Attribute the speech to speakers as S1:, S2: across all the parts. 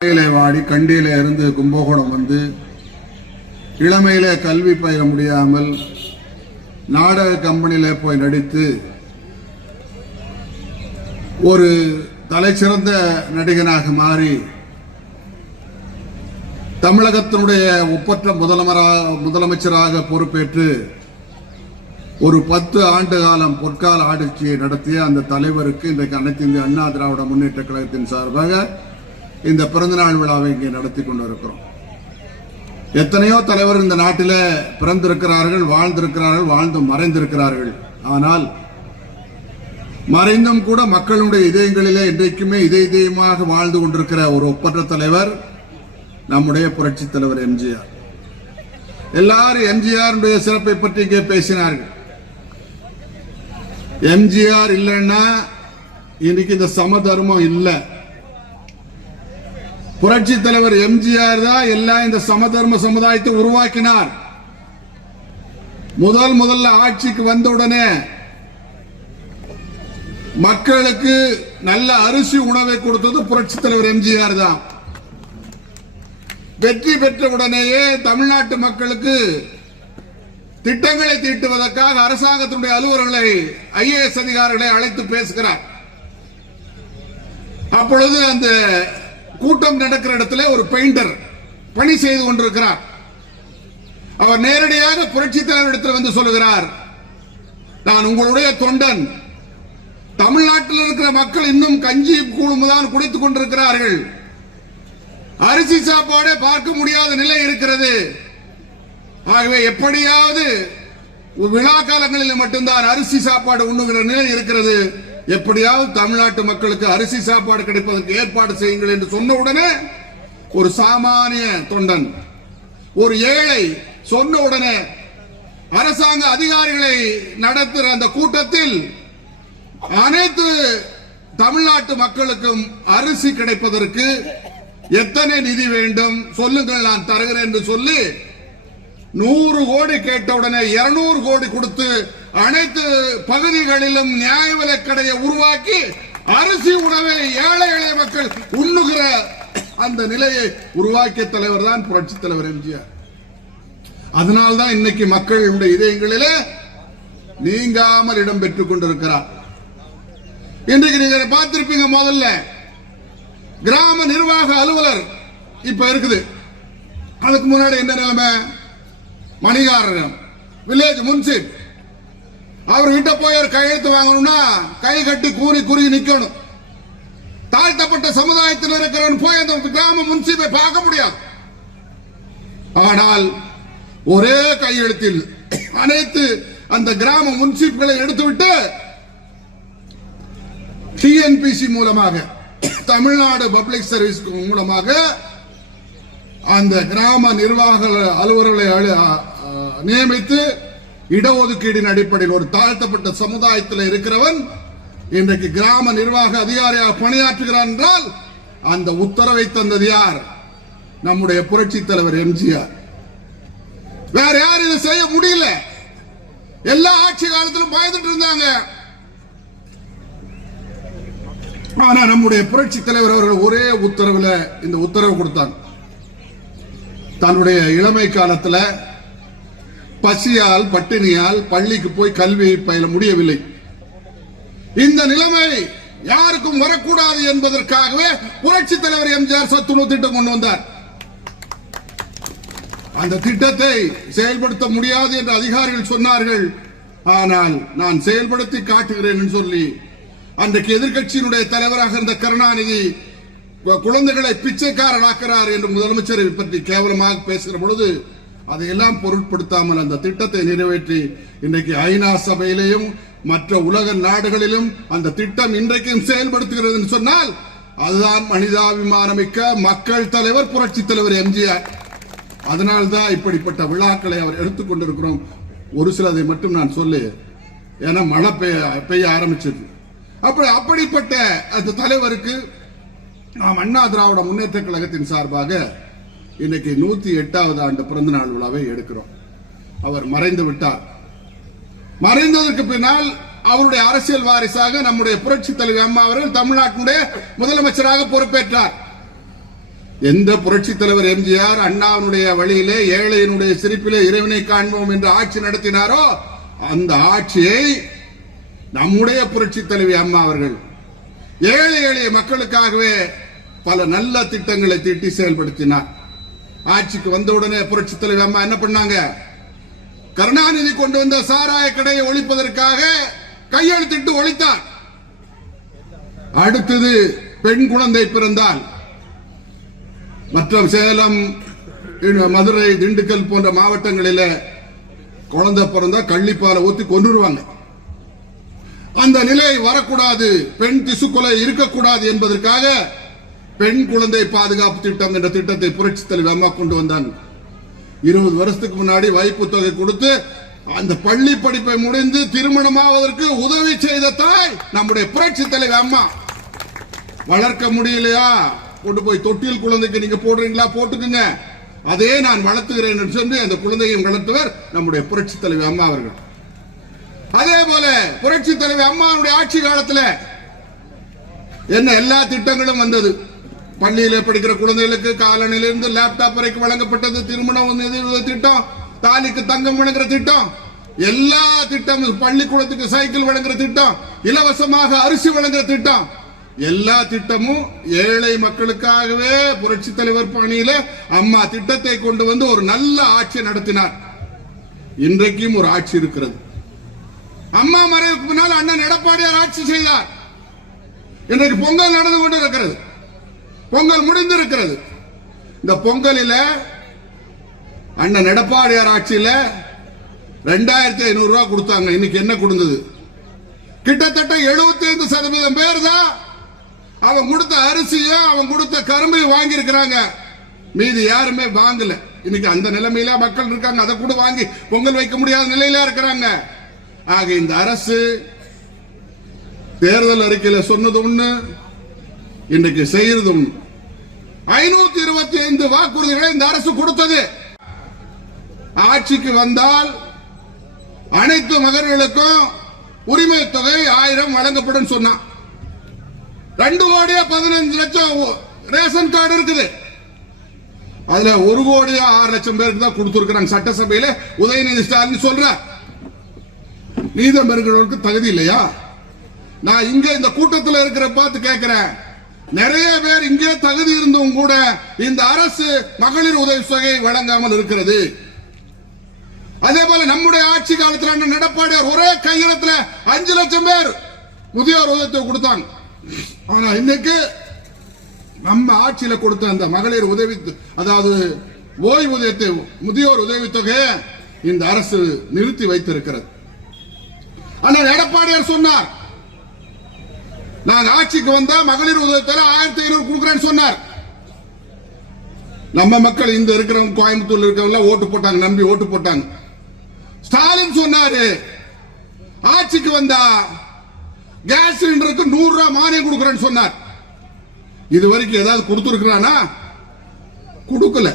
S1: கண்டையிலே வாடி கண்டியிலே இருந்து கும்பகோணம் வந்து இளமையில கல்வி பயிர முடியாமல் நாடக கம்பெனியில போய் நடித்து ஒரு தலைசிறந்த நடிகனாக மாறி தமிழகத்தினுடைய ஒப்பற்ற முதலமராக முதலமைச்சராக பொறுப்பேற்று ஒரு பத்து ஆண்டு காலம் பொற்கால ஆட்சியை நடத்திய அந்த தலைவருக்கு இன்றைக்கு அனைத்து இந்திய அண்ணா திராவிட முன்னேற்ற கழகத்தின் சார்பாக இந்த பிறந்தநாள் விழாவை இங்கே நடத்தி கொண்டு இருக்கிறோம் எத்தனையோ தலைவர் இந்த நாட்டில் பிறந்திருக்கிறார்கள் வாழ்ந்திருக்கிறார்கள் வாழ்ந்து மறைந்திருக்கிறார்கள். ஆனால் மறைந்தும் கூட மக்களுடைய இதயங்களிலே இன்றைக்குமே இதய இதயமாக வாழ்ந்து கொண்டிருக்கிற ஒரு ஒப்பற்ற தலைவர் நம்முடைய புரட்சி தலைவர் எம்ஜிஆர். எல்லாரும் எம்ஜிஆருடைய சிறப்பை பற்றி இங்கே பேசினார்கள். எம்ஜிஆர் இல்லைன்னா இன்னைக்கு இந்த சமதர்மம் இல்லை. புரட்சி தலைவர் எம்ஜிஆர் தான் எல்லா இந்த சமதர்ம சமுதாயத்தை உருவாக்கினார். முதல் முதல்ல ஆட்சிக்கு வந்த உடனே மக்களுக்கு நல்ல அரிசி உணவை கொடுத்தது புரட்சி தலைவர் எம்ஜிஆர் தான். வெற்றி பெற்ற உடனேயே தமிழ்நாட்டு மக்களுக்கு திட்டங்களை தீட்டுவதற்காக அரசாங்கத்தினுடைய அலுவலர்களை ஐஏஎஸ் அதிகாரிகளை அழைத்து பேசுகிறார். அப்பொழுது அந்த கூட்டம் நடக்கிற இடத்துல ஒரு பெயிண்டர் பணி செய்து கொண்டிருக்கிறார். அவர் நேரடியாக புரட்சி தலைவரிடத்தில் வந்து சொல்லுகிறார் நான் உங்களுடைய தொண்டன். தமிழ்நாட்டில் இருக்கிற மக்கள் இன்னும் கஞ்சி கூழுமுதான் குடித்துக் கொண்டிருக்கிறார்கள். அரிசி சாப்பாடே பார்க்க முடியாத நிலை இருக்கிறது. ஆகவே எப்படியாவது விழா காலங்களில் மட்டும்தான் அரிசி சாப்பாடு உண்ணுகிற நிலை இருக்கிறது. எப்படியாவது தமிழ்நாட்டு மக்களுக்கு அரிசி சாப்பாடு கிடைப்பதற்கு ஏற்பாடு செய்யுங்கள் என்று சொன்ன உடனே ஒரு சாமானிய தொண்டன் ஒரு ஏழை சொன்ன உடனே அரசாங்க அதிகாரிகளை நடத்துகிற அந்த கூட்டத்தில் அனைத்து தமிழ்நாட்டு மக்களுக்கும் அரிசி கிடைப்பதற்கு எத்தனை நிதி வேண்டும் சொல்லுங்கள் நான் தருகிறேன் என்று சொல்லி நூறு கோடி கேட்டவுடனே இருநூறு கோடி கொடுத்து அனைத்து பகுதிகளிலும் நியாய விலைக் கடையை உருவாக்கி அரிசி உணவை ஏழை எளிய மக்கள் உண்ணுகிற அந்த நிலையை உருவாக்கிய தலைவர் தான் புரட்சி தலைவர் எம்ஜிஆர். அதனால்தான் இன்னைக்கு மக்களுடைய இதயங்களிலே நீங்காமல் இடம் பெற்றுக் கொண்டிருக்கிறார். இன்றைக்கு நீங்க பார்த்திருப்பீங்க முதல்ல. கிராம நிர்வாக அலுவலர் இப்ப இருக்குது. அதுக்கு முன்னாடி என்ன நிலைமை? மணிகாரம் வில்லேஜ் முன்சிப். அவர்கிட்ட போய் ஒரு கையெழுத்து வாங்கணும்னா கை கட்டி கூறி குறுகி நிக்கணும். தாழ்த்தப்பட்ட சமுதாயத்தில் இருக்கிறவன் போய் அந்த கிராம முன்சிப்பை பார்க்க முடியாது. ஆனால் ஒரே கையெழுத்தில் அனைத்து அந்த கிராம முன்சிப்களை எடுத்துவிட்டு டிஎன்பிசி மூலமாக தமிழ்நாடு பப்ளிக் சர்வீஸ் மூலமாக அந்த கிராம நிர்வாக அலுவலர்களை நியமித்து இடஒதுக்கீடின் அடிப்படையில் ஒரு தாழ்த்தப்பட்ட சமுதாயத்தில் இருக்கிறவன் இன்றைக்கு கிராம நிர்வாக அதிகாரியாக பணியாற்றுகிறான் என்றால் அந்த உத்தரவை தந்தது யார்? நம்முடைய புரட்சி தலைவர் எம்ஜிஆர். வேற யாரும் இதை செய்ய முடியல. எல்லா ஆட்சி காலத்திலும் பயந்துட்டு இருந்தாங்க. ஆனா நம்முடைய புரட்சி தலைவர் அவர்கள் ஒரே உத்தரவுல இந்த உத்தரவு கொடுத்தாங்க தன்னுடைய இளமை காலத்துல பசியால் பட்டினியால் பள்ளிக்கு போய் கல்வி பயில முடியவில்லை. இந்த நிலைமை யாருக்கும் வரக்கூடாது என்பதற்காகவே புரட்சி தலைவர் எம்ஜிஆர் சத்துணவு திட்டம் கொண்டு வந்தார். அந்த திட்டத்தை செயல்படுத்த முடியாது என்று அதிகாரிகள் சொன்னார்கள். ஆனால் நான் செயல்படுத்தி காட்டுகிறேன் என்று சொல்லி அன்றைக்கு எதிர்க்கட்சியினுடைய தலைவராக இருந்த கருணாநிதி குழந்தைகளை பிச்சைக்காரராக்கிறார் என்று முதலமைச்சரை பற்றி கேவலமாக பேசுகிற பொழுது அதையெல்லாம் பொருட்படுத்தாமல் அந்த திட்டத்தை நிறைவேற்றி இன்றைக்கு ஐநா சபையிலேயும் மற்ற உலக நாடுகளிலும் அந்த திட்டம் இன்றைக்கும் செயல்படுத்துகிறது சொன்னால் அதுதான் மனிதாபிமானமிக்க மக்கள் தலைவர் புரட்சி தலைவர் எம்ஜிஆர். அதனால்தான் இப்படிப்பட்ட விழாக்களை அவர் எடுத்துக்கொண்டிருக்கிறோம் ஒரு சிலதை மட்டும் நான் சொல்லு. ஏன்னா மழை பெய்ய பெய்ய ஆரம்பிச்சது. அப்படி அப்படிப்பட்ட அந்த தலைவருக்கு நாம் அண்ணா திராவிட முன்னேற்ற கழகத்தின் சார்பாக இன்னைக்கு நூத்தி எட்டாவது ஆண்டு பிறந்த நாள் விழாவை எடுக்கிறோம். அவர் மறைந்து விட்டார். மறைந்ததற்கு பின்னால் அவருடைய அரசியல் வாரிசாக நம்முடைய புரட்சி தலைவி அம்மா அவர்கள் தமிழ்நாட்டினுடைய முதலமைச்சராக பொறுப்பேற்றார். எந்த புரட்சி தலைவர் எம்ஜிஆர் அண்ணாவினுடைய வழியிலே ஏழையினுடைய சிரிப்பிலே இறைவனை காண்போம் என்று ஆட்சி நடத்தினாரோ அந்த ஆட்சியை நம்முடைய புரட்சி தலைவி அம்மா அவர்கள் ஏழை எளிய மக்களுக்காகவே பல நல்ல திட்டங்களை தீட்டி செயல்படுத்தினார். ஆட்சிக்கு வந்தவுடனே புரட்சி தலைவி அம்மா என்ன பண்ணாங்க? கருணாநிதி கொண்டு வந்த சாராய கடையை ஒழிப்பதற்காக கையெழுத்திட்டு ஒழித்தார். அடுத்தது பெண் குழந்தை பிறந்தால். மற்றும் சேலம் மதுரை திண்டுக்கல் போன்ற மாவட்டங்களில குழந்தை பிறந்தா கள்ளிப்பாலை ஊத்தி கொண்டுருவாங்க அந்த நிலை வரக்கூடாது. பெண் திசுக்கொலை இருக்கக்கூடாது என்பதற்காக பெண் குழந்தை பாதுகாப்பு திட்டம் என்ற திட்டத்தை புரட்சி தலைவர் அம்மா கொண்டு வந்தாங்க இருபது வருஷத்துக்கு முன்னாடி வைப்பு தொகை கொடுத்து அந்த பள்ளி படிப்பை முடிந்து திருமணமாவதற்கு உதவி செய்த தாய் நம்முடைய புரட்சி தலைவர் அம்மா. வளர்க்க முடியலையா? கொண்டு போய் தொட்டில் குழந்தைக்கு நீங்க போடுறீங்களா? போட்டுக்குங்க. அதே நான் வளர்த்துகிறேன் என்று சொல்லி அந்த குழந்தையும் வளர்த்தவர் நம்முடைய புரட்சி தலைவர் அம்மா அவர்கள். அதே போல புரட்சி தலைவர் அம்மாவுடைய ஆட்சி காலத்துல என்ன எல்லா திட்டங்களும் வந்தது. பள்ளியில படிக்கிற குழந்தைகளுக்கு காலனிலிருந்து லேப்டாப் வரைக்கும் வழங்கப்பட்டது திருமணம் திட்டம் தாலிக்கு தங்கம் வழங்குற திட்டம் எல்லா திட்டமும் பள்ளிக்கூடத்துக்கு சைக்கிள் வழங்குற திட்டம் இலவசமாக அரிசி வழங்குற திட்டம். எல்லா திட்டமும் ஏழை மக்களுக்காகவே புரட்சி தலைவர் பணியில அம்மா திட்டத்தை கொண்டு வந்து ஒரு நல்ல ஆட்சி நடத்தினார். இன்றைக்கும் ஒரு ஆட்சி இருக்கிறது. அம்மா மறைவுக்கு முன்னால் அண்ணன் எடப்பாடியார் ஆட்சி செய்தார். இன்றைக்கு பொங்கல் நடந்து கொண்டு இருக்கிறது பொங்கல் முடிந்திருக்கிறது. இந்த பொங்கலில அண்ணன் எடப்பாடியார் ஆட்சியில ரெண்டாயிரத்தி ஐநூறு ரூபாய் கொடுத்தாங்க. இன்னைக்கு என்ன கொடுத்தது கிட்டத்தட்ட 75% சதவீதம் பேர் தான் அவன் கொடுத்த அரிசியும் அவன் கொடுத்த கரும்பையும் வாங்கி இருக்கிறாங்க மீதி யாருமே வாங்கல. இன்னைக்கு அந்த நிலைமையில மக்கள் இருக்காங்க. அதை கூட வாங்கி பொங்கல் வைக்க முடியாத நிலையில இருக்கிறாங்க. ஆக இந்த அரசு தேர்தல் அறிக்கையில சொன்னது ஒண்ணு இன்றைக்கு செய்யறதும் ஐநூத்தி இருபத்தி ஐந்து வாக்குறுதிகளை இந்த அரசு கொடுத்தது. ஆட்சிக்கு வந்தால் அனைத்து மகர்களுக்கும் உரிமை தொகை ஆயிரம் வழங்கப்படும் சொன்னான் ரெண்டு கோடியே பதினஞ்சு லட்சம் ரேஷன் கார்டு இருக்குது. அதுல ஒரு கோடியே ஆறு லட்சம் பேருக்கு தான் கொடுத்திருக்கிறாங்க சட்டசபையில உதயநிதி ஸ்டாலின் சொல்ற நீதமர்களுக்கு தகுதி இல்லையா? நான் இங்க இந்த கூட்டத்தில் இருக்கிற பார்த்து கேட்கிறேன் நிறைய பேர் இங்கே தகுதி இருந்தும் கூட இந்த அரசு மகளிர் உதவி தொகை வழங்காமல் இருக்கிறது. அதே போல நம்முடைய ஆட்சி காலத்தில் நடப்பாடியார் ஒரே கையெழுத்துல அஞ்சு லட்சம் பேர் முதியோர் உதவி கொடுத்தாங்க. ஆனா இன்னைக்கு நம்ம ஆட்சியில கொடுத்த அந்த மகளிர் உதவி அதாவது ஓய்வூதியத்தை முதியோர் உதவித்தொகையை இந்த அரசு நிறுத்தி வைத்திருக்கிறது. ஆனால் எடப்பாடியார் சொன்னார் நாங்க ஆட்சிக்கு வந்தா மகளிர் உதவித்தொகை ஆயிரத்தி ஐநூறு கொடுக்குறேன்னு சொன்னார். நம்ம மக்கள் இந்த இருக்கிறவங்க கோயம்புத்தூர்ல இருக்கிறவங்க ஓட்டு போட்டாங்க நம்பி ஓட்டு போட்டாங்க. ஸ்டாலின் சொன்னாரு ஆட்சிக்கு வந்தா கேஸ் சிலிண்டருக்கு நூறு ரூபாய் மானியம் கொடுக்குறேன்னு சொன்னார். இது வரைக்கும் ஏதாவது கொடுத்துருக்கிறானா? கொடுக்கல.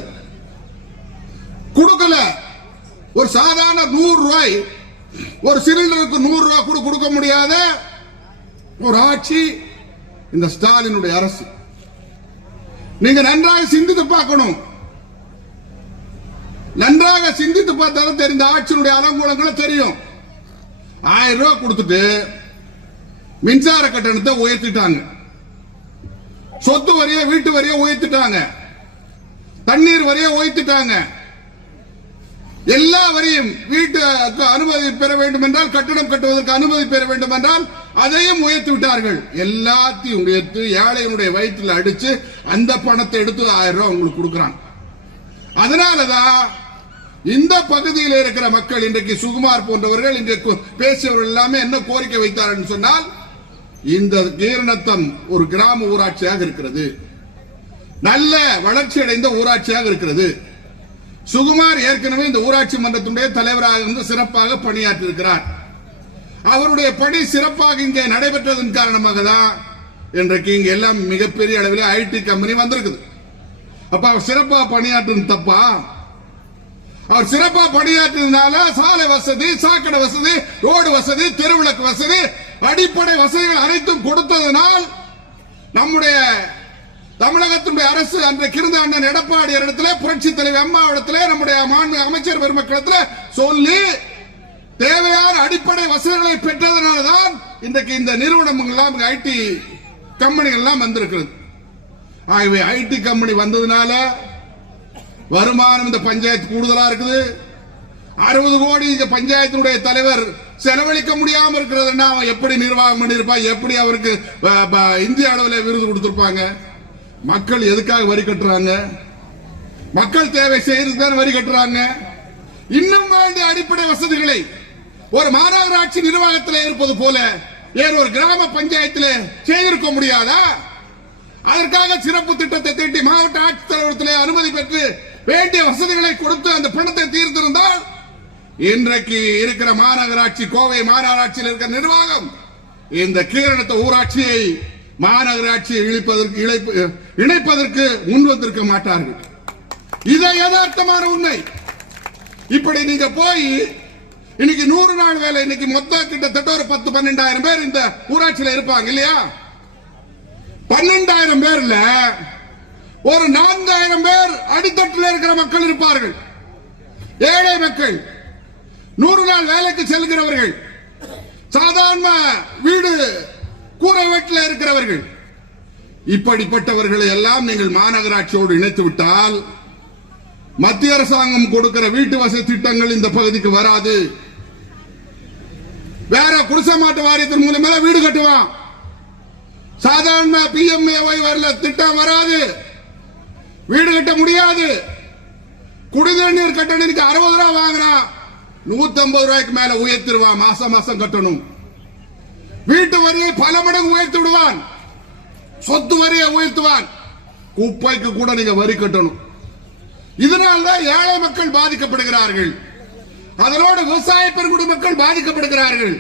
S1: கொடுக்கல. ஒரு சாதாரண நூறு ரூபாய் ஒரு சிலிண்டருக்கு நூறு ரூபாய் கூட கொடுக்க முடியாத ஒரு ஆட்சி இந்த ஸ்டாலினுடைய அரசு. நீங்க நன்றாக சிந்தித்து பார்க்கணும். நன்றாக சிந்தித்து பார்த்தாலும் தெரிந்த ஆட்சியினுடைய அலங்கூலங்களும் தெரியும். ஆயிரம் ரூபாய் கொடுத்துட்டு மின்சார கட்டணத்தை உயர்த்திட்டாங்க. சொத்து வரிய வீட்டு வரிய உயர்த்திட்டாங்க. தண்ணீர் வரிய உயர்த்திட்டாங்க. எல்லா வரியும் வீட்டுக்கு அனுமதி பெற வேண்டும் என்றால் கட்டணம் கட்டுவதற்கு அனுமதி பெற வேண்டும் என்றால் அதையும் உயர்த்தி விட்டார்கள். எல்லாத்தையும் உயர்த்து ஏழையனுடைய வயிற்றில் அடிச்சு அந்த பணத்தை எடுத்து ஆயிரம் ரூபாய் உங்களுக்கு கொடுக்குறாங்க அதனாலதான் இந்த பகுதியில் இருக்கிற மக்கள் இன்றைக்கு சுகுமார் போன்றவர்கள் இன்றைக்கு பேசியவர்கள் எல்லாமே என்ன கோரிக்கை வைத்தார்கள் சொன்னால் இந்த கீரணத்தம் ஒரு கிராம ஊராட்சியாக இருக்கிறது. நல்ல வளர்ச்சி அடைந்த ஊராட்சியாக இருக்கிறது. சுகுமார் ஏற்கனவே இந்த ஊராட்சி மன்றத்துடைய தலைவராக இருந்து சிறப்பாக பணியாற்றி இருக்கிறார் அவருடைய பணி சிறப்பாக இங்கே நடைபெற்றதன் காரணமாக தான் இன்றைக்கு இங்க எல்லாம் மிகப்பெரிய அளவில் ஐடி கம்பெனி வந்திருக்குது. அப்ப அவர் சிறப்பாக பணியாற்றுறது தப்பா? அவர் சிறப்பா பணியாற்றினால சாலை வசதி சாக்கடை வசதி ரோடு வசதி தெருவிளக்கு வசதி அடிப்படை வசதிகள் அனைத்தும் கொடுத்ததனால் நம்முடைய தமிழகத்தினுடைய அரசு அன்றைக்கு இருந்த அண்ணன் எடப்பாடி இடத்துல புரட்சி தலைவர் அம்மா இடத்துல நம்முடைய மாண்பு அமைச்சர் பெருமக்களிடத்துல சொல்லி தேவையான அடிப்படை வசதிகளை பெற்றதனால்தான் இன்றைக்கு இந்த நிறுவனங்கள்லாம் ஐடி கம்பெனிகள்லாம் வந்திருக்கிறது. ஆகவே ஐடி கம்பெனி வந்ததுனால வருமானம் இந்த பஞ்சாயத்து கூடுதலா இருக்குது. அறுபது கோடி இந்த பஞ்சாயத்தினுடைய தலைவர் செலவழிக்க முடியாம இருக்கிறதுனா அவன் எப்படி நிர்வாகம் பண்ணியிருப்பான் எப்படி அவருக்கு இந்திய அளவில் விருது கொடுத்திருப்பாங்க? மக்கள் எதுக்காக வரி கட்டுறாங்க? மக்கள் தேவை செய்யறதுக்கு தான் வரி கட்டுறாங்க? இன்னும் வேண்டிய அடிப்படை வசதிகளை ஒரு மாநகராட்சி நிர்வாகத்தில் இருப்பது போல வேறு ஒரு கிராம பஞ்சாயத்தில் செய்திருக்க முடியாதா? அதற்காக சிறப்பு திட்டத்தை தீட்டி மாவட்ட ஆட்சித்தலைவரத்திலே அனுமதி பெற்று வேண்டிய வசதிகளை கொடுத்து அந்த பணத்தை தீர்த்திருந்தால் இன்றைக்கு இருக்கிற மாநகராட்சி கோவை மாநகராட்சியில் இருக்கிற நிர்வாகம் இந்த கீரணத்த ஊராட்சியை மாநகராட்சியை இழிப்பதற்கு இழைப்பு- இணைப்பதற்கு முன் வந்திருக்க மாட்டார்கள். இதை யதார்த்தமான உண்மை. இப்படி நீங்க போய் இன்னைக்கு நூறு நாள் வேலை இன்னைக்கு மொத்தம் கிட்டத்தட்ட ஒரு பத்து பன்னெண்டாயிரம் பேர் இந்த ஊராட்சியில இருப்பாங்க இல்லையா? பன்னெண்டாயிரம் பேர்ல ஒரு நான்காயிரம் பேர் அடித்தட்டில் இருக்கிற மக்கள் இருப்பார்கள். ஏழை மக்கள் நூறு நாள் வேலைக்கு செல்கிறவர்கள் சாதாரண வீடு கூரை வீட்டில் இருக்கிறவர்கள். இப்படிப்பட்டவர்களை எல்லாம் நீங்கள் மாநகராட்சியோடு இணைத்து விட்டால் மத்திய அரசாங்கம் கொடுக்கிற வீட்டு வசதி திட்டங்கள் இந்த பகுதிக்கு வராது. வேற குடிசை மாட்டு வாரியத்தின் மூலமா வீடு கட்டுவான். சாதாரண பிஎம்ஏஒய் வரல திட்டம் வராது. வீடு கட்ட முடியாது. குடிநீர் நீர் கட்டணம் அறுபது ரூபாய் வாங்குறான். நூத்தி ஐம்பது ரூபாய்க்கு மேல உயர்த்திடுவான் மாசம் மாசம் கட்டணும். வீட்டு வரியை பல மடங்கு உயர்த்தி விடுவான். சொத்து வரியை உயர்த்துவான். குப்பைக்கு கூட நீங்க வரி கட்டணும். இதனால்தான் ஏழை மக்கள் பாதிக்கப்படுகிறார்கள். அதனோடு விவசாய பெருங்குடி மக்கள் பாதிக்கப்படுகிறார்கள்.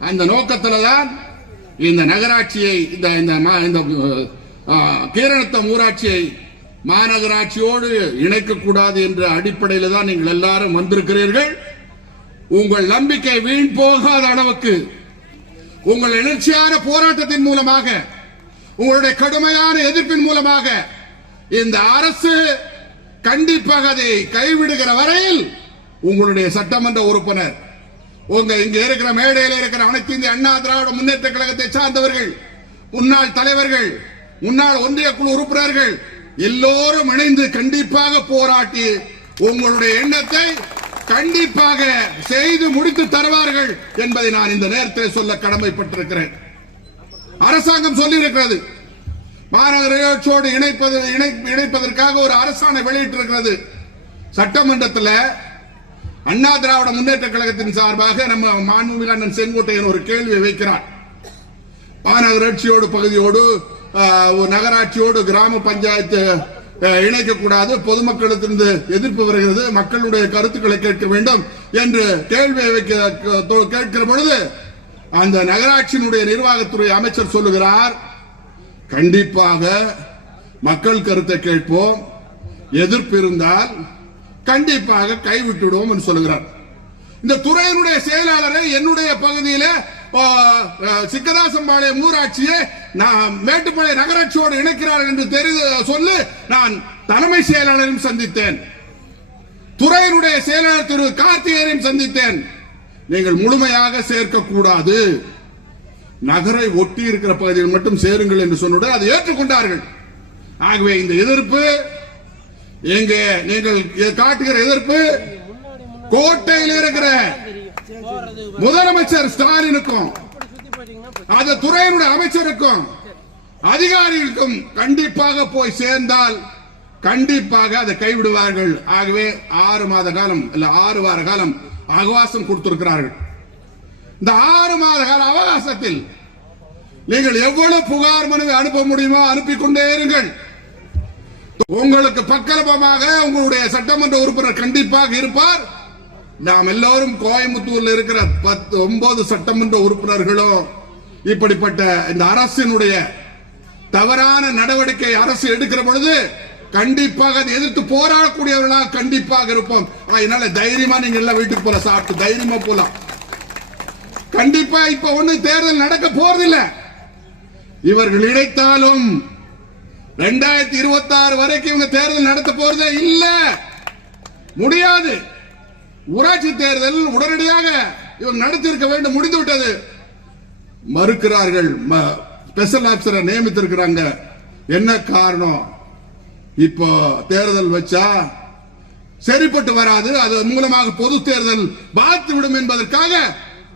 S1: அந்த நோக்கத்தில் தான் இந்த நகராட்சியை இந்த இந்த மா- இந்த கீரணத்தம் ஊராட்சியை மாநகராட்சியோடு இணைக்கக்கூடாது என்ற அடிப்படையில் தான் நீங்கள் எல்லாரும் வந்திருக்கிறீர்கள். உங்கள் நம்பிக்கை வீண் போகாத அளவுக்கு உங்கள் எழுச்சியான போராட்டத்தின் மூலமாக உங்களுடைய கடுமையான எதிர்ப்பின் மூலமாக இந்த அரசு கண்டிப்பாக அதை கைவிடுகிற வரையில் உங்களுடைய சட்டமன்ற உறுப்பினர் உங்க இங்க இருக்கிற மேடையில் இருக்கிற அனைத்து இந்திய அண்ணா திராவிட முன்னேற்ற கழகத்தை சார்ந்தவர்கள் முன்னாள் தலைவர்கள் முன்னாள் ஒன்றிய குழு உறுப்பினர்கள் எல்லோரும் இணைந்து கண்டிப்பாக போராட்டி உங்களுடைய எண்ணத்தை கண்டிப்பாக செய்து முடித்து தருவார்கள் என்பதை நான் இந்த நேரத்தில் சொல்ல கடமைப்பட்டிருக்கிறேன். அரசாங்கம் சொல்லியிருக்கிறது மாநகராட்சியோடு இணைப்பது இணை- இணைப்பதற்காக ஒரு அரசாணை வெளியிட்டிருக்கிறது. சட்டமன்றத்தில் அண்ணா திராவிட முன்னேற்ற கழகத்தின் சார்பாக நம்ம மாண்புமிகு அண்ணன் செங்கோட்டையன் ஒரு கேள்வியை வைக்கிறார். மாநகராட்சியோடு பகுதியோடு ஒரு நகராட்சியோடு கிராம பஞ்சாயத்து இணைக்கக்கூடாது பொதுமக்களிடத்திலிருந்து எதிர்ப்பு வருகிறது மக்களுடைய கருத்துக்களை கேட்க வேண்டும் என்று கேள்வியை வைக்க கேட்கிற பொழுது அந்த நகராட்சியினுடைய நிர்வாகத்துறை அமைச்சர் சொல்லுகிறார் கண்டிப்பாக மக்கள் கருத்தை கேட்போம். எதிர்ப்பு இருந்தால் கண்டிப்பாக கைவிட்டுடுவோம் என்று சொல்லுகிறார். இந்த துறையினுடைய செயலாளரை என்னுடைய பகுதியில சிக்கதாசம்பாளையம் ஊராட்சியை நான் மேட்டுப்பாளைய நகராட்சியோடு இணைக்கிறார் என்று தெரிந்து சொல்லி நான் தலைமை செயலாளரையும் சந்தித்தேன். துறையினுடைய செயலாளர் திரு கார்த்திகேயரையும் சந்தித்தேன். நீங்கள் முழுமையாக சேர்க்கக்கூடாது. நகரை ஒட்டி இருக்கிற பகுதியில் மட்டும் சேருங்கள் என்று சொன்னுடன் அதை ஏற்றுக்கொண்டார்கள். ஆகவே இந்த எதிர்ப்பு எங்கே நீங்கள் காட்டுகிற எதிர்ப்பு கோட்டையில் இருக்கிற முதலமைச்சர் ஸ்டாலினுக்கும் அந்த துறையினுடைய அமைச்சருக்கும் அதிகாரிகளுக்கும் கண்டிப்பாக போய் சேர்ந்தால் கண்டிப்பாக அதை கைவிடுவார்கள். ஆகவே ஆறு மாத காலம் இல்ல ஆறு வார காலம் அவகாசம் கொடுத்திருக்கிறார்கள். இந்த ஆறு மாத கால அவகாசத்தில் நீங்கள் எவ்வளவு புகார் மனுவை அனுப்ப முடியுமோ அனுப்பி கொண்டே இருங்கள். உங்களுக்கு பக்கரபமாக உங்களுடைய சட்டமன்ற உறுப்பினர் கண்டிப்பாக இருப்பார். நாம் எல்லோரும் கோயம்புத்தூர்ல இருக்கிற பத்து ஒன்பது சட்டமன்ற உறுப்பினர்களும் இப்படிப்பட்ட இந்த அரசினுடைய தவறான நடவடிக்கை அரசு எடுக்கிற பொழுது கண்டிப்பாக அதை எதிர்த்து போராடக்கூடியவர்களாக கண்டிப்பாக இருப்போம். அதனால தைரியமா நீங்க எல்லாம் வீட்டுக்கு போல சாப்பிட்டு தைரியமா போலாம். கண்டிப்பா இப்ப ஒண்ணு தேர்தல் நடக்க போறதில்லை. இவர்கள் இணைத்தாலும் ரெண்டாயிரத்தி இருபத்தி ஆறு வரைக்கும் இவங்க தேர்தல் நடத்த போறதே இல்ல. முடியாது. ஊராட்சி தேர்தல் உடனடியாக இவங்க நடத்திருக்க வேண்டும் முடிந்து விட்டது மறுக்கிறார்கள் ஸ்பெஷல் ஆபிசரை நியமித்திருக்கிறாங்க. என்ன காரணம்? இப்போ தேர்தல் வச்சா சரிப்பட்டு வராது. அது மூலமாக பொது தேர்தல் பாதித்து விடும் என்பதற்காக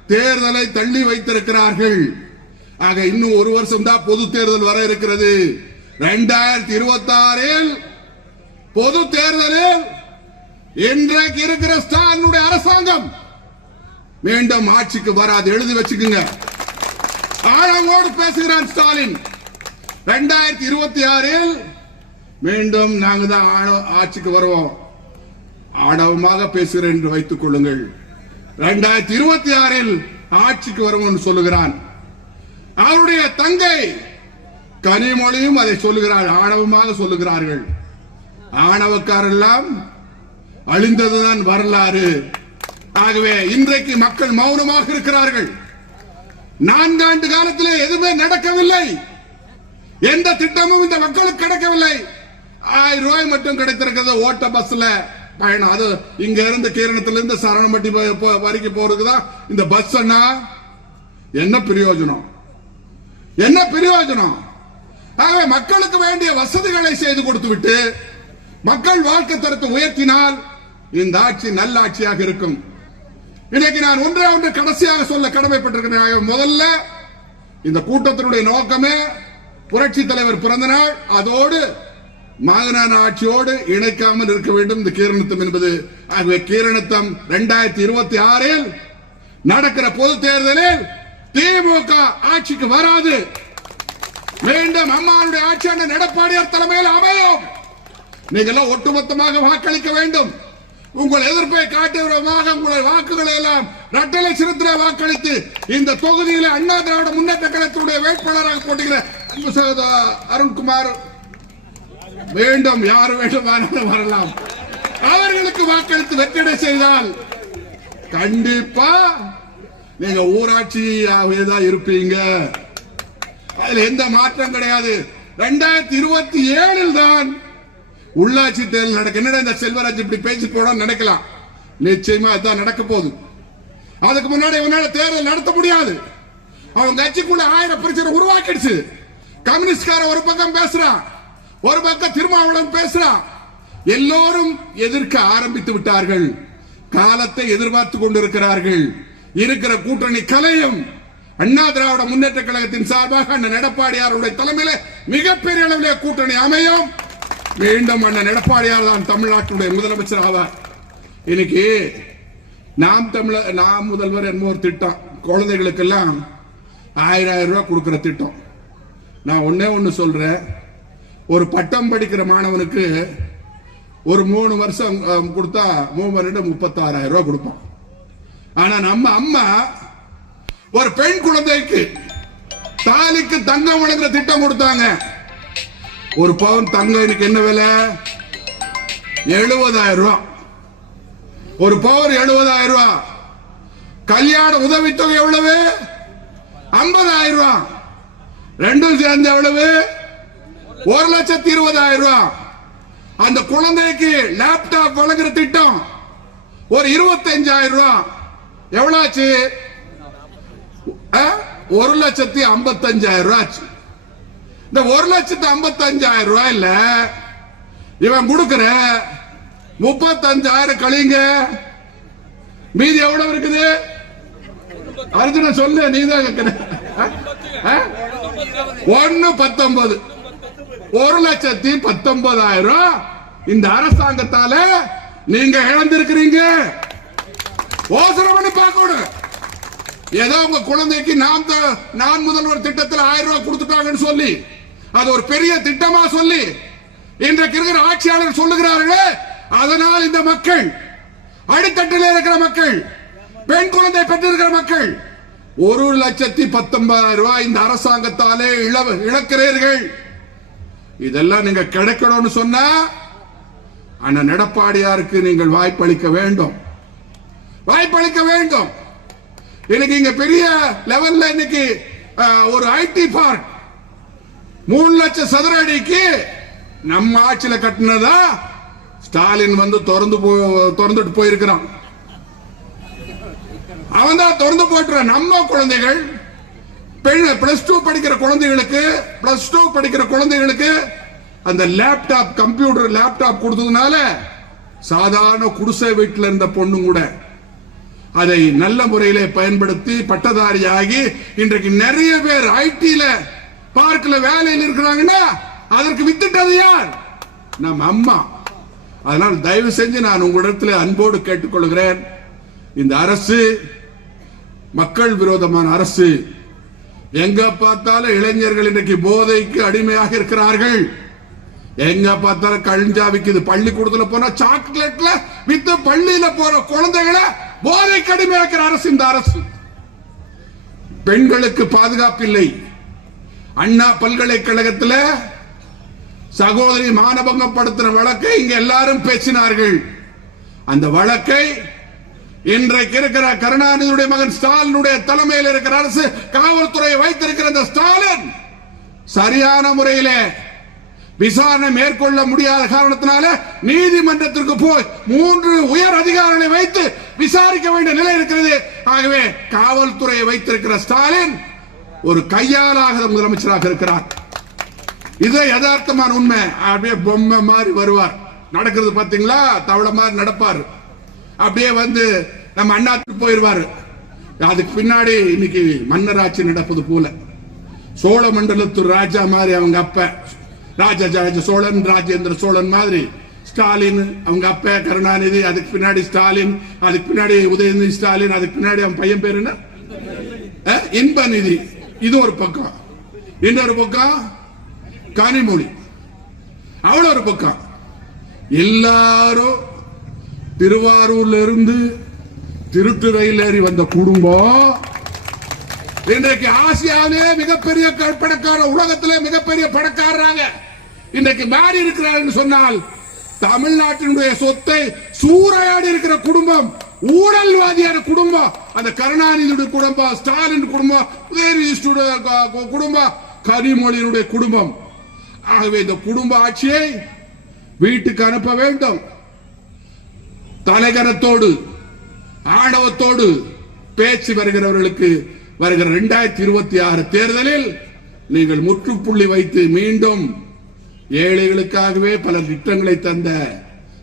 S1: தேர்தலை தள்ளி வைத்திருக்கிறார்கள். ஆக இன்னும் ஒரு வருஷம் தான் பொது தேர்தல் வர இருக்கிறது. இரண்டாயிரத்தி இருபத்தி ஆறில் பொது தேர்தலில் இன்றைக்கு இருக்கிற ஸ்டாலினுடைய அரசாங்கம் மீண்டும் ஆட்சிக்கு வராது. எழுதி வச்சுக்குங்க. ஆழமோடு பேசுகிறான் ஸ்டாலின். ரெண்டாயிரத்தி இருபத்தி ஆறில் மீண்டும் நாங்க தான் ஆட்சிக்கு வருவோம். ஆடவமாக பேசுகிறேன் என்று வைத்துக் கொள்ளுங்கள். இரண்டாயிரத்தி இருபத்தி ஆறில் ஆட்சிக்கு வருவோம் சொல்லுகிறான். அவருடைய தங்கை கனிமொழியும் அதை சொல்லுகிறார்கள் ஆணவமாக சொல்லுகிறார்கள். ஆணவக்காரெல்லாம் அழிந்ததுதான் வரலாறு. ஆகவே இன்றைக்கு மக்கள் மௌனமாக இருக்கிறார்கள். நான்காண்டு காலத்திலே எதுவுமே நடக்கவில்லை. எந்த திட்டமும் இந்த மக்களுக்கு கிடைக்கவில்லை. ஆயிரம் ரூபாய் மட்டும் கிடைத்திருக்கிறது ஓட்ட பஸ்ல. பயணம் அது இங்க இருந்து கீரணத்திலிருந்து சரணம்பட்டி போ- வரைக்கும் போறதுக்குதான் இந்த பஸ் என்ன பிரயோஜனம்? என்ன பிரயோஜனம்? ஆகவே மக்களுக்கு வேண்டிய வசதிகளை செய்து கொடுத்து விட்டு மக்கள் வாழ்க்கை தரத்தை உயர்த்தினால் இந்த ஆட்சி நல்ல ஆட்சியாக இருக்கும். இன்னைக்கு நான் ஒன்றே ஒன்று கடைசியாக சொல்ல கடமைப்பட்டிருக்கிறேன். முதல்ல இந்த கூட்டத்தினுடைய நோக்கமே புரட்சி தலைவர் பிறந்த நாள். அதோடு மாகனான ஆட்சியோடு இணைக்காமல் இருக்க வேண்டும். இந்த கீரணத்தம் என்பது ஆகவே கீரணத்தம் இரண்டாயிரத்தி இருபத்தி ஆறில் நடக்கிற பொது தேர்தலில் திமுக ஆட்சிக்கு வராது. மீண்டும் அம்மாவுடைய ஆட்சியான எடப்பாடியார் தலைமையில் அமையும். நீங்கள் எல்லாம் ஒட்டுமொத்தமாக வாக்களிக்க வேண்டும். உங்கள் எதிர்ப்பை காட்டுகிறமாக உங்களுடைய வாக்குகளை எல்லாம் ரட்டலை சிறுத்திர வாக்களித்து இந்த தொகுதியில் அண்ணா திராவிட முன்னேற்ற கழகத்தினுடைய வேட்பாளராக போட்டுகிற அருண்குமார். வேண்டும் யார் வேண்டுமானாலும் வரலாம். அவர்களுக்கு வாக்களித்து வெற்றிடை செய்தால் கண்டிப்பா நீங்க ஊராட்சியாகவே தான் இருப்பீங்க. அதுல எந்த மாற்றம் கிடையாது. ரெண்டாயிரத்தி இருபத்தி ஏழில் தான் உள்ளாட்சி தேர்தல் நடக்க என்னடா இந்த செல்வராஜ் இப்படி பேசி போட நினைக்கலாம். நிச்சயமா அதுதான் நடக்க போகுது. அதுக்கு முன்னாடி இவனால தேர்தல் நடத்த முடியாது. அவன் கட்சிக்குள்ள ஆயிரம் பிரச்சனை உருவாக்கிடுச்சு. கம்யூனிஸ்ட்கார ஒரு பக்கம் பேசுறான் ஒரு பக்கம் திருமாவளவன் பேசுறான் எல்லோரும் எதிர்க்க ஆரம்பித்து விட்டார்கள். காலத்தை எதிர்பார்த்து கொண்டிருக்கிறார்கள். இருக்கிற கூட்டணி கலையும் அண்ணா திராவிட முன்னேற்ற கழகத்தின் சார்பாக அண்ணன் எடப்பாடியாருடைய தலைமையில மிகப்பெரிய அளவிலே கூட்டணி அமையும். மீண்டும் அண்ணன் எடப்பாடியார் தான் தமிழ்நாட்டுடைய முதலமைச்சர் ஆவார். இன்னைக்கு நாம் தமிழ நாம் முதல்வர் என்ப ஒரு திட்டம். குழந்தைகளுக்கெல்லாம் ஆயிரம் ஆயிரம் ரூபாய் கொடுக்கிற திட்டம். நான் ஒன்னே ஒன்னு சொல்றேன். ஒரு பட்டம் படிக்கிற மாணவனுக்கு ஒரு மூணு வருஷம் கொடுத்தா மூணு ரெண்டு முப்பத்தாறாயிரம் ரூபாய் கொடுப்பான். ஆனா நம்ம அம்மா ஒரு பெண் குழந்தைக்கு தாலிக்கு தங்கம் வழங்குற திட்டம் கொடுத்தாங்க. ஒரு பவுன் தங்கம் இன்னைக்கு என்ன விலை? எழுபதாயிரம் ரூபாய் ஒரு பவுன் எழுபதாயிரம் ரூபாய் கல்யாண உதவித்தொகை எவ்வளவு? ஐம்பதாயிரம் ரூபாய் ரெண்டும் சேர்ந்து எவ்வளவு? ஒரு லட்சத்தி இருபதாயிரம் ரூபாய் அந்த குழந்தைக்கு லேப்டாப் வழங்குற திட்டம் ஒரு இருபத்தஞ்சாயிரம் ரூபாய் எவ்வளவு ஆச்சு? ஒரு லட்சத்தி ஐம்பத்தஞ்சாயிரம் ரூபாய் ஆச்சு. இந்த ஒரு லட்சத்தி ஐம்பத்தஞ்சாயிரம் ரூபாயில இவன் கொடுக்கிற முப்பத்தஞ்சாயிரம் கழிங்க. மீதி எவ்வளவு இருக்குது? அர்ஜுன சொல்லு நீதான் கேட்கிற ஒன்னு ஒண்ணு பத்தொன்பது. ஒரு லட்சத்தி பத்தொன்பதாயிரம் இந்த அரசாங்கத்தால நீங்க இழந்திருக்கிறீங்க. ஓசரம் பண்ணி பார்க்கணும் ஏதோ உங்க குழந்தைக்கு நாம் த- நான் முதல்வர் திட்டத்தில் ஆயிரம் ரூபாய் கொடுத்துட்டாங்கன்னு சொல்லி அது ஒரு பெரிய திட்டமா சொல்லி இன்றைக்கு இருக்கிற ஆட்சியாளர் சொல்லுகிறார்கள் அதனால் இந்த மக்கள் அடித்தட்டில் இருக்கிற மக்கள் பெண் குழந்தை பெற்றிருக்கிற மக்கள் ஒரு லட்சத்தி பத்தொன்பதாயிரம் ரூபாய் இந்த அரசாங்கத்தாலே இழக்கிறீர்கள். இதெல்லாம் நீங்க கிடைக்கணும்னு சொன்னா அண்ணன் எடப்பாடியாருக்கு நீங்கள் வாய்ப்பளிக்க வேண்டும். வாய்ப்பளிக்க வேண்டும். இன்னைக்கு இங்க பெரிய லெவல்ல இன்னைக்கு ஒரு ஐடி பார்க் மூணு லட்சம் சதுர அடிக்கு நம்ம ஆட்சியில கட்டினதா ஸ்டாலின் வந்து திறந்து போ- திறந்துட்டு போயிருக்கிறான். அவன் தான் திறந்து போயிட்டு நம்ம குழந்தைகள் பெண் பிளஸ் டூ படிக்கிற குழந்தைகளுக்கு பிளஸ் டூ படிக்கிற குழந்தைகளுக்கு அந்த லேப்டாப் கம்ப்யூட்டர் லேப்டாப் கொடுத்ததுனால சாதாரண குடிசை வீட்டில் இருந்த பொண்ணு கூட அதை நல்ல முறையிலே பயன்படுத்தி பட்டதாரியாகி இன்றைக்கு நிறைய பேர் ஐடில பார்க்ல வேலையில் இருக்கிறாங்கன்னா அதற்கு வித்துட்டது யார்? நம்ம அம்மா. அதனால் தயவு செஞ்சு நான் உங்களிடத்தில் அன்போடு கேட்டுக்கொள்கிறேன். இந்த அரசு மக்கள் விரோதமான அரசு எங்க பார்த்தாலும் இளைஞர்கள் இன்றைக்கு போதைக்கு அடிமையாக இருக்கிறார்கள். எங்க பார்த்தாலும் கழிஞ்சா விக்குது. பள்ளிக்கூடத்துல போனா சாக்லேட்ல வித்து பள்ளியில போற குழந்தைகளை போதை கடுமையாக்கிற அரசு இந்த அரசு. பெண்களுக்கு பாதுகாப்பு இல்லை அண்ணா பல்கலைக்கழகத்தில் சகோதரி மானபங்கப்படுத்தின வழக்கை இங்க எல்லாரும் பேசினார்கள். அந்த வழக்கை இன்றைக்கு இருக்கிற கருணாநிதியுடைய மகன் ஸ்டாலினுடைய தலைமையில் இருக்கிற அரசு காவல்துறை வைத்திருக்கிற அந்த ஸ்டாலின் சரியான முறையிலே விசாரணை மேற்கொள்ள முடியாத காரணத்தினால நீதிமன்றத்திற்கு போய் மூன்று உயர் அதிகாரிகளை வைத்து விசாரிக்க வேண்டிய நிலை இருக்கிறது. ஆகவே காவல்துறையை வைத்திருக்கிற ஸ்டாலின் ஒரு கையாலாக முதலமைச்சராக இருக்கிறார். இது யதார்த்தமான உண்மை. அப்படியே பொம்மை மாதிரி வருவார். நடக்கிறது பாத்தீங்களா தவளை மாதிரி நடப்பார். அப்படியே வந்து நம்ம அண்ணாத்துக்கு போயிருவாரு. அதுக்கு பின்னாடி இன்னைக்கு மன்னராட்சி நடப்பது போல. சோழ மண்டலத்து ராஜா மாதிரி அவங்க அப்ப. ராஜா ராஜ சோழன் ராஜேந்திர சோழன் மாதிரி ஸ்டாலின் அவங்க அப்ப கருணாநிதி அதுக்கு பின்னாடி ஸ்டாலின் அதுக்கு பின்னாடி உதயநிதி ஸ்டாலின் அதுக்கு பின்னாடி அவன் பையன் பேர் என்ன? இன்பநிதி. இது ஒரு பக்கம். இன்னொரு பக்கம் கனிமொழி. அவ்வளவு ஒரு பக்கம். எல்லாரும் திருவாரூர்ல இருந்து திருட்டுறையில் ஏறி வந்த குடும்பம். இன்றைக்கு ஆசியாவிலே மிகப்பெரிய க- பணக்கார உலகத்திலே மிகப்பெரிய பணக்காரராங்க இன்றைக்கு மாறி இருக்கிறார்கள் சொன்னால் தமிழ்நாட்டினுடைய சொத்தை சூறையாடி இருக்கிற குடும்பம் ஊழல்வாதியான குடும்பம் அந்த கருணாநிதியுடைய குடும்பம் ஸ்டாலின் குடும்பம் குடும்பம் கனிமொழியினுடைய குடும்பம். ஆகவே இந்த குடும்ப ஆட்சியை வீட்டுக்கு அனுப்ப வேண்டும். தலைகரத்தோடு ஆணவத்தோடு பேச்சு வருகிறவர்களுக்கு வருகிற இரண்டாயிரத்தி இருபத்தி ஆறு தேர்தலில் நீங்கள் முற்றுப்புள்ளி வைத்து மீண்டும் ஏழைகளுக்காகவே பல திட்டங்களை தந்த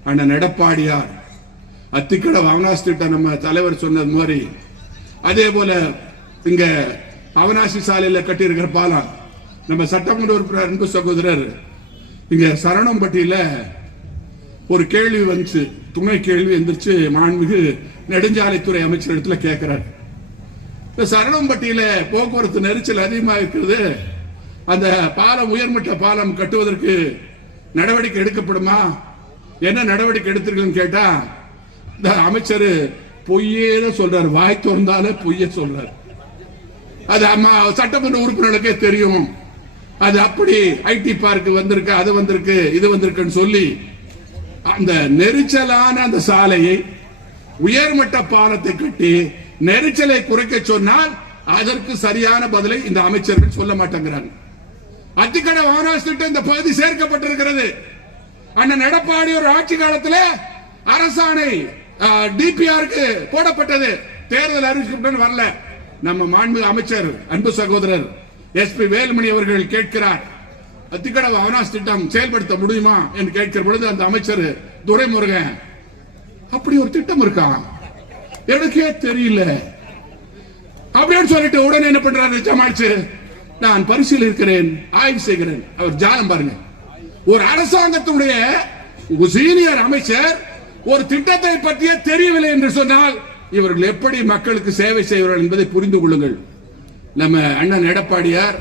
S1: அண்ணன் எடப்பாடியார். அத்திக்கட அவனாசி திட்டம் நம்ம தலைவர் சொன்னது மாதிரி. அதே போல இங்க அவனாசி சாலையில கட்டியிருக்கிற பாலம் நம்ம சட்டமன்ற உறுப்பினர் அன்பு சகோதரர் இங்க சரணம்பட்டியில ஒரு கேள்வி வந்துச்சு துணை கேள்வி எந்திரிச்சு மாண்புமிகு நெடுஞ்சாலைத்துறை அமைச்சர் இடத்துல கேட்கிறார். இந்த சரணம்பட்டியில போக்குவரத்து நெரிச்சல் அதிகமாக இருக்கிறது அந்த பாலம் உயர்மட்ட பாலம் கட்டுவதற்கு நடவடிக்கை எடுக்கப்படுமா? என்ன நடவடிக்கை எடுத்திருக்குன்னு கேட்டா இந்த அமைச்சர் பொய்யே சொல்றாரு. வாய் திறந்தாலே பொய்ய சொல்றாரு. அது அம்மா சட்டமன்ற உறுப்பினர்களுக்கே தெரியும். அது அப்படி ஐடி பார்க் வந்திருக்கு அது வந்திருக்கு இது வந்திருக்குன்னு சொல்லி அந்த நெரிச்சலான அந்த சாலையை உயர்மட்ட பாலத்தை கட்டி நெரிச்சலை குறைக்க சொன்னால் அதற்கு சரியான பதிலை இந்த அமைச்சர்கள் சொல்ல மாட்டேங்கிறாங்க. அத்திக்கடை வானாஸ் திட்டம் இந்த பகுதி சேர்க்கப்பட்டிருக்கிறது. அண்ணன் எடப்பாடி ஒரு ஆட்சி காலத்துல அரசாணை டிபிஆருக்கு போடப்பட்டது. தேர்தல் அறிவிக்கப்பட்டு வரல. நம்ம மாண்பு அமைச்சர் அன்பு சகோதரர் எஸ் பி வேலுமணி அவர்கள் கேட்கிறார் அத்திக்கடவு அவனாஸ் திட்டம் செயல்படுத்த முடியுமா? என்று கேட்கிற பொழுது அந்த அமைச்சர் துரைமுருகன் அப்படி ஒரு திட்டம் இருக்கா? எனக்கே தெரியல. அப்படின்னு சொல்லிட்டு உடனே என்ன பண்றாரு ஜமாச்சு நான் பரிசீலிக்கிறேன் ஆய்வு செய்கிறேன். அவர் ஜாலம் பாருங்க. ஒரு அரசாங்கத்துடைய சீனியர் அமைச்சர் ஒரு திட்டத்தை பற்றிய தெரியவில்லை என்று சொன்னால் இவர்கள் எப்படி மக்களுக்கு சேவை செய்வார்கள் என்பதை புரிந்து கொள்ளுங்கள். நம்ம அண்ணன் எடப்பாடியார்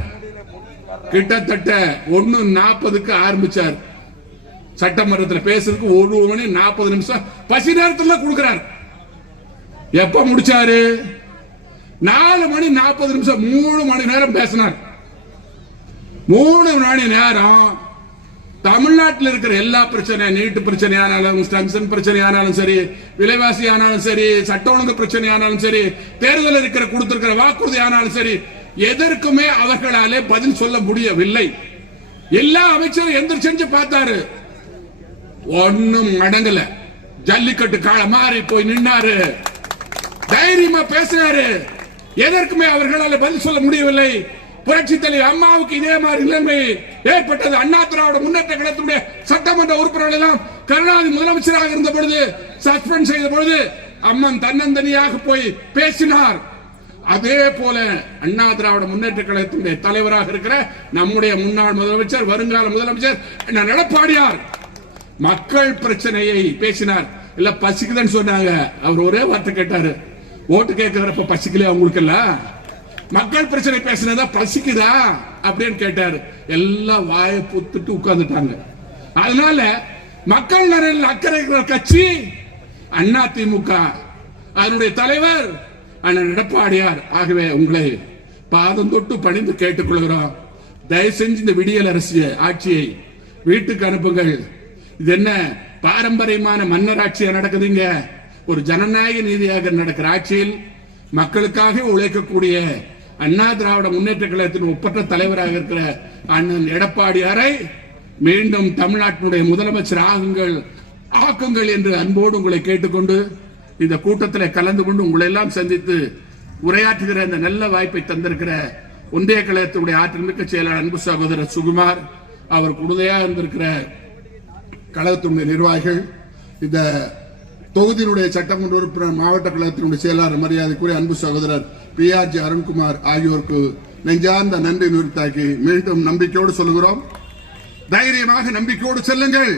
S1: கிட்டத்தட்ட ஒன்னு நாற்பதுக்கு ஆரம்பிச்சார். சட்டமன்றத்தில் பேசுறதுக்கு ஒரு மணி நாற்பது நிமிஷம். பசி நேரத்துல கொடுக்கிறார். எப்ப முடிச்சாரு? நாலு மணி நாற்பது நிமிஷம் மூணு மணி நேரம் பேசினார். மூணு மணி நேரம் தமிழ்நாட்டில் இருக்கிற எல்லா பிரச்சனை நீட்டு பிரச்சனை ஆனாலும் ஸ்டங்ஷன் பிரச்சனை ஆனாலும் சரி விலைவாசி ஆனாலும் சரி சட்ட ஒழுங்கு பிரச்சனை ஆனாலும் சரி தேர்தல் இருக்கிற கொடுத்திருக்கிற வாக்குறுதி ஆனாலும் சரி எதற்குமே அவர்களாலே பதில் சொல்ல முடியவில்லை. எல்லா அமைச்சரும் எந்திரிச்சு செஞ்சு பார்த்தாரு. ஒன்னும் அடங்கல. ஜல்லிக்கட்டு கால மாறி போய் நின்னாரு. தைரியமா பேசினாரு. எதற்குமே அவர்களால் பதில் சொல்ல முடியவில்லை. புரட்சி தலைவர் அம்மாவுக்கு இதே மாதிரி நிலைமை ஏற்பட்டது. அண்ணா திராவிட முன்னேற்ற கழகத்துடைய சட்டமன்ற உறுப்பினர்கள் எல்லாம் கருணாநிதி முதலமைச்சராக இருந்த பொழுது சஸ்பெண்ட் செய்த பொழுது அம்மன் தன்னந்தனியாக போய் பேசினார். அதே போல அண்ணா திராவிட முன்னேற்ற கழகத்தினுடைய தலைவராக இருக்கிற நம்முடைய முன்னாள் முதலமைச்சர் வருங்கால முதலமைச்சர் நடப்பாடியார் மக்கள் பிரச்சனையை பேசினார். இல்ல பசிக்குதுன்னு சொன்னாங்க. அவர் ஒரே வார்த்தை கேட்டாரு. ஓட்டு கேட்கிறப்ப பசிக்கலையா உங்களுக்கு எல்லாம் மக்கள் பிரச்சனை பேசினதா பசிக்குதா? அப்படின்னு கேட்டாரு. எல்லாம் வாயை புத்துட்டு உட்கார்ந்துட்டாங்க. அதனால மக்கள் நலனில் அக்கறை கட்சி அண்ணா திமுக. அதனுடைய தலைவர் அண்ணன் எடப்பாடியார். ஆகவே உங்களை பாதம் தொட்டு பணிந்து கேட்டுக்கொள்கிறோம். தயவு செஞ்சு இந்த விடியல் அரசிய ஆட்சியை வீட்டுக்கு அனுப்புங்கள். இது என்ன பாரம்பரியமான மன்னர் ஆட்சியா நடக்குதுங்க? ஒரு ஜனநாயக நீதியாக நடக்கிற ஆட்சியில் மக்களுக்காக உழைக்கக்கூடிய அண்ணா திராவிட முன்னேற்ற கழகத்தின் ஒப்பற்ற தலைவராக இருக்கிற அண்ணன் எடப்பாடியாரை மீண்டும் தமிழ்நாட்டினுடைய முதலமைச்சர் ஆகுங்கள் ஆக்குங்கள் என்று அன்போடு உங்களை கேட்டுக்கொண்டு இந்த கூட்டத்தில் கலந்து கொண்டு உங்களை எல்லாம் சந்தித்து உரையாற்றுகிற இந்த நல்ல வாய்ப்பை தந்திருக்கிற ஒன்றிய கழகத்தினுடைய ஆற்றல்மிக்க செயலாளர் அன்பு சகோதரர் சுகுமார் அவர் உறுதியாக இருந்திருக்கிற கழகத்தினுடைய நிர்வாகிகள் இந்த தொகுதியினுடைய சட்டமன்ற உறுப்பினர் மாவட்ட கழகத்தினுடைய செயலாளர் மரியாதைக்குரிய அன்பு சகோதரர் பி ஆர் ஜி அருண்குமார் ஆகியோருக்கு நெஞ்சார்ந்த நன்றி நிறுத்தாக்கி மீண்டும் நம்பிக்கையோடு சொல்கிறோம் தைரியமாக நம்பிக்கையோடு செல்லுங்கள்.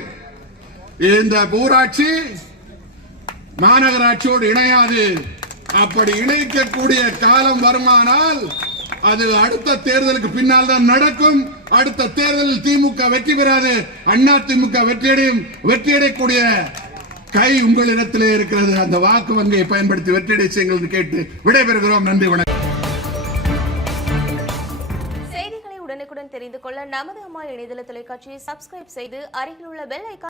S1: இந்த ஊராட்சி மாநகராட்சியோடு இணையாது. அப்படி இணைக்கக்கூடிய காலம் வருமானால் அது அடுத்த தேர்தலுக்கு பின்னால் தான் நடக்கும். அடுத்த தேர்தலில் திமுக வெற்றி பெறாது. அண்ணா திமுக வெற்றியடையும். வெற்றியடையக்கூடிய கை உங்களிடத்திலே இருக்கிறது. அந்த வாக்கு வங்கியை பயன்படுத்தி வெற்றிடை செய்யுங்கள் கேட்டு விடைபெறுகிறோம். நன்றி வணக்கம்.
S2: செய்திகளை உடனுக்குடன் தெரிந்து கொள்ள நமது அம்மா இணையதள தொலைக்காட்சியை சப்ஸ்கிரைப் செய்து அருகில் உள்ள பெல் ஐக்கான்